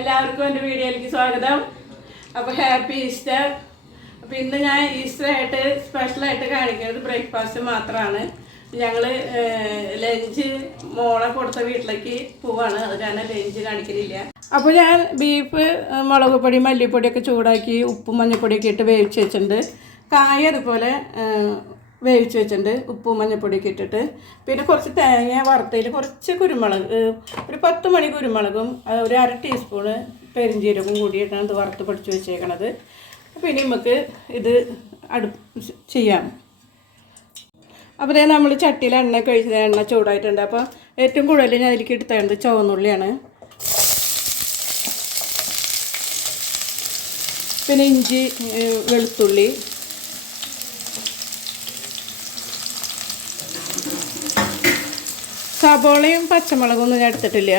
എല്ലാവർക്കും എൻ്റെ വീഡിയോയിലേക്ക് സ്വാഗതം. അപ്പോൾ ഹാപ്പി ഈസ്റ്റർ. അപ്പോൾ ഇന്ന് ഞാൻ ഈസ്റ്ററായിട്ട് സ്പെഷ്യലായിട്ട് കാണിക്കുന്നത് ബ്രേക്ക്ഫാസ്റ്റ് മാത്രമാണ്. ഞങ്ങൾ ലഞ്ച് മോളെ കൊടുത്ത വീട്ടിലേക്ക് പോവാണ്, അത് കാരണം ലഞ്ച് കാണിക്കലില്ല. അപ്പോൾ ഞാൻ ബീഫ് മുളക് പൊടി മല്ലിപ്പൊടിയൊക്കെ ചൂടാക്കി ഉപ്പും മഞ്ഞൾപ്പൊടിയൊക്കെ ഇട്ട് വേവിച്ച് വെച്ചിട്ടുണ്ട്. കായ അതുപോലെ വേവിച്ച് വെച്ചിട്ടുണ്ട്, ഉപ്പും മഞ്ഞൾപ്പൊടിയൊക്കെ ഇട്ടിട്ട്. പിന്നെ കുറച്ച് തേങ്ങ വറുത്തതിൽ കുറച്ച് കുരുമുളക്, ഒരു 10 മണി കുരുമുളകും ഒരു 1/2 ടീസ്പൂണ് പെരിഞ്ചീരകവും കൂടിയിട്ടാണ് ഇത് വറുത്ത് പൊടിച്ച് വെച്ചേക്കണത്. അപ്പോൾ ഇനി നമുക്ക് ഇത് ചെയ്യാം. അപ്പോൾ നമ്മൾ ചട്ടിയിൽ എണ്ണ കഴിച്ചത്, എണ്ണ ചൂടായിട്ടുണ്ട്. അപ്പോൾ ഏറ്റവും കൂടുതൽ ഞാൻ അതിലേക്ക് എടുത്തത് ചുവന്നുള്ളിയാണ്. പിന്നെ ഇഞ്ചി, വെളുത്തുള്ളി, സബോളയും പച്ചമുളകൊന്നും ഞാൻ എടുത്തിട്ടില്ല.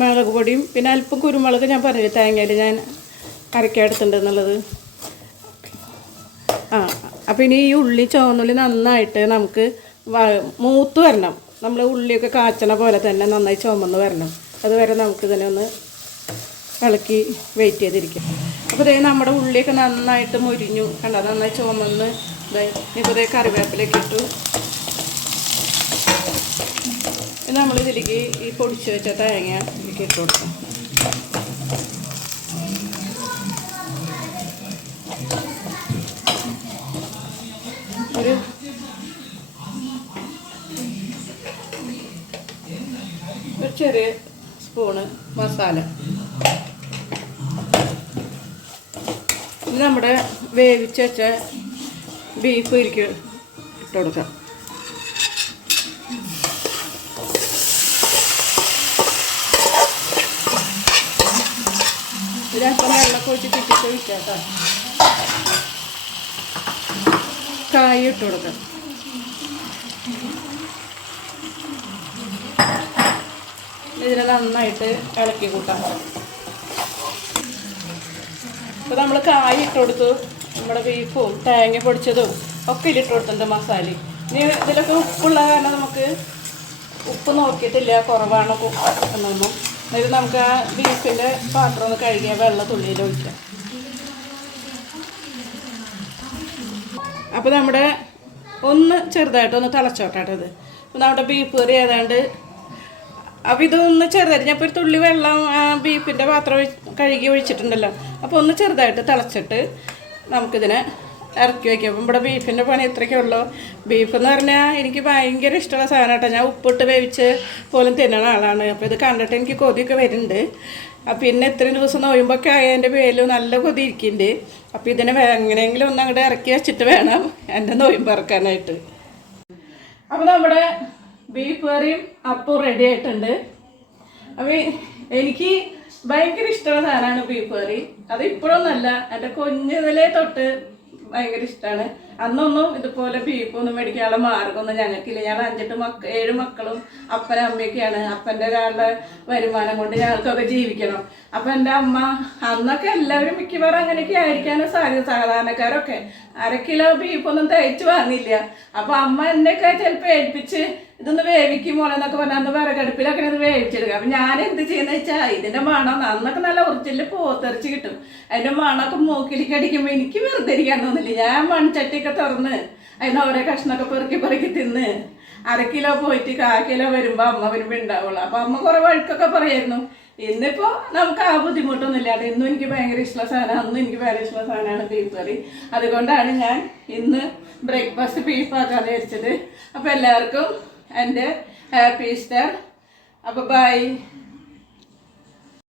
മുളക് പൊടിയും പിന്നെ അല്പം കുരുമുളക് ഞാൻ പറഞ്ഞില്ല, തേങ്ങയിൽ ഞാൻ അരയ്ക്കാൻ എടുത്തിട്ടുണ്ട് എന്നുള്ളത്. അപ്പോൾ ഇനി ഈ ഉള്ളി ചുവന്നുള്ളി നന്നായിട്ട് നമുക്ക് മൂത്ത് വരണം. നമ്മൾ ഉള്ളിയൊക്കെ കാച്ചണ പോലെ തന്നെ നന്നായി ചുമന്ന് വരണം. അതുവരെ നമുക്കിതിനെ ഒന്ന് ഇളക്കി വെയിറ്റ് ചെയ്തിരിക്കും. അപ്പോൾ ഇതേ നമ്മുടെ ഉള്ളിയൊക്കെ നന്നായിട്ട് മുരിഞ്ഞു കണ്ടോ, നന്നായി ചുമന്ന്. ഇപ്പോൾ ഇതേ കറിവേപ്പിലൊക്കെ ഇട്ടു. നമ്മളിതിലേക്ക് ഈ പൊടിച്ച് വെച്ച തേങ്ങ ഇതിലേക്ക് ഇട്ട് കൊടുക്കാം. ഒരു ചെറിയ സ്പൂണ് മസാല. ഇനി നമ്മുടെ വേവിച്ച് വെച്ച ബീഫ് ഇതിലേക്ക് ഇട്ട് കൊടുക്കാം. ഇതിനപ്പം വെള്ളമൊക്കെ ഒഴിച്ച് തിരിച്ചിട്ട് ഒഴിക്കാം. കായ ഇട്ട് കൊടുക്കാം. ഇതിനെ നന്നായിട്ട് ഇളക്കി കൂട്ടാം. അപ്പോൾ നമ്മൾ കായ ഇട്ട് കൊടുത്തു, നമ്മുടെ ബീഫും തേങ്ങ പൊടിച്ചതും ഒക്കെ ഇതിലിട്ട് കൊടുത്തിട്ടുണ്ട് മസാല. ഇനി ഇതിലൊക്കെ ഉപ്പുള്ള കാരണം നമുക്ക് ഉപ്പ് നോക്കിയിട്ടില്ല, കുറവാണ് എന്നൊന്നും. ഇത് നമുക്ക് ആ ബീഫിൻ്റെ പാത്രം ഒന്ന് കഴുകിയ വെള്ള തുള്ളിയിൽ ഒഴിക്കാം. അപ്പോൾ നമ്മുടെ ഒന്ന് ചെറുതായിട്ടൊന്ന് തിളച്ചോട്ടാട്ടത്. അപ്പോൾ നമ്മുടെ ബീഫ് കറി ഏതാണ്ട്, അപ്പോൾ ഇതൊന്ന് ചെറുതായിട്ട് ഞാൻ ഇപ്പോൾ ഒരു തുള്ളി വെള്ളം ബീഫിൻ്റെ പാത്രം കഴുകി ഒഴിച്ചിട്ടുണ്ടല്ലോ. അപ്പോൾ ഒന്ന് ചെറുതായിട്ട് തിളച്ചിട്ട് നമുക്കിതിനെ ഇറക്കി വയ്ക്കും. അപ്പം ഇവിടെ ബീഫിൻ്റെ പണി ഇത്രയൊക്കെ ഉള്ളൂ. ബീഫ് എന്ന് പറഞ്ഞാൽ എനിക്ക് ഭയങ്കര ഇഷ്ടമുള്ള സാധനം കേട്ടോ. ഞാൻ ഉപ്പിട്ട് വേവിച്ച് പോലും തിന്നണ ആളാണ്. അപ്പോൾ ഇത് കണ്ടിട്ട് എനിക്ക് കൊതിയൊക്കെ വരുന്നുണ്ട്. പിന്നെ ഇത്രയും ദിവസം നോയുമ്പോഴൊക്കെ ആയതിൻ്റെ പേരിൽ നല്ല കൊതി ഇരിക്കുന്നുണ്ട്. അപ്പോൾ ഇതിനെ എങ്ങനെയെങ്കിലും ഒന്ന് അങ്ങോട്ട് ഇറക്കി വെച്ചിട്ട് വേണം എൻ്റെ നോയുമ്പ് ഇറക്കാനായിട്ട്. അപ്പോൾ നമ്മുടെ ബീഫ് കറിയും അപ്പം റെഡി ആയിട്ടുണ്ട്. അപ്പോൾ എനിക്ക് ഭയങ്കര ഇഷ്ടമുള്ള സാധനമാണ് ബീഫ് കറി. അത് ഇപ്പോഴൊന്നുമല്ല, എൻ്റെ കുഞ്ഞിതിലേ തൊട്ട് ഭയങ്കര ഇഷ്ടമാണ്. അന്നൊന്നും ഇതുപോലെ ബീഫൊന്നും മേടിക്കാനുള്ള മാർഗമൊന്നും ഞങ്ങൾക്കില്ല. ഞങ്ങൾ 7 മക്കളും അപ്പനും അമ്മയൊക്കെയാണ്. അപ്പൻ്റെ ഒരാളുടെ വരുമാനം കൊണ്ട് ഞങ്ങൾക്കൊക്കെ ജീവിക്കണം. അപ്പം എൻ്റെ അമ്മ അന്നൊക്കെ എല്ലാവരും മിക്കവാറും അങ്ങനെയൊക്കെ ആയിരിക്കാനും സാധ്യത. സാധാരണക്കാരൊക്കെ 1/2 കിലോ ബീഫൊന്നും തയ്ച്ച് വാങ്ങില്ല. അപ്പോൾ അമ്മ എന്നെയൊക്കെ ചിലപ്പോൾ ഏൽപ്പിച്ച് ഇതൊന്ന് വേവിക്കും മോളെന്നൊക്കെ പറഞ്ഞാൽ അന്ന് വിറകടുപ്പിലൊക്കെ ഇത് വേവിച്ചെടുക്കുക. അപ്പം ഞാൻ എന്ത് ചെയ്യുന്നത് വെച്ചാൽ ഇതിൻ്റെ മണം അന്നൊക്കെ നല്ല ഒറിജിനൽ പോത്തെറിച്ച് കിട്ടും. അതിൻ്റെ മണമൊക്കെ മൂക്കിലേക്ക് അടിക്കുമ്പോൾ എനിക്ക് വെറുതെ ഇരിക്കാൻ തോന്നില്ല. ഞാൻ മൺചട്ടിയൊക്കെ തുറന്ന് അതിന് ഓരോ കഷ്ണമൊക്കെ പെറുക്കി തിന്ന് 1/2 കിലോ പോയിട്ട് 1/4 കിലോ വരുമ്പോൾ അമ്മ വരുമ്പോൾ ഉണ്ടാവുള്ളൂ. അപ്പോൾ അമ്മ കുറേ വഴുക്കൊക്കെ പറയായിരുന്നു. ഇന്നിപ്പോൾ നമുക്ക് ആ ബുദ്ധിമുട്ടൊന്നും ഇല്ലാതെ ഇന്നും എനിക്ക് ഭയങ്കര ഇഷ്ടമുള്ള സാധനം, അന്നും എനിക്ക് ഭയങ്കര ഇഷ്ടമുള്ള സാധനമാണ് ബീഫ് കറി. അതുകൊണ്ടാണ് ഞാൻ ഇന്ന് ബ്രേക്ക്ഫാസ്റ്റ് ബീഫാക്കാൻ വിചാരിച്ചത്. അപ്പോൾ എല്ലാവർക്കും എൻ്റെ ഹാപ്പി ഈസ്റ്റർ. അപ്പോൾ ബൈ.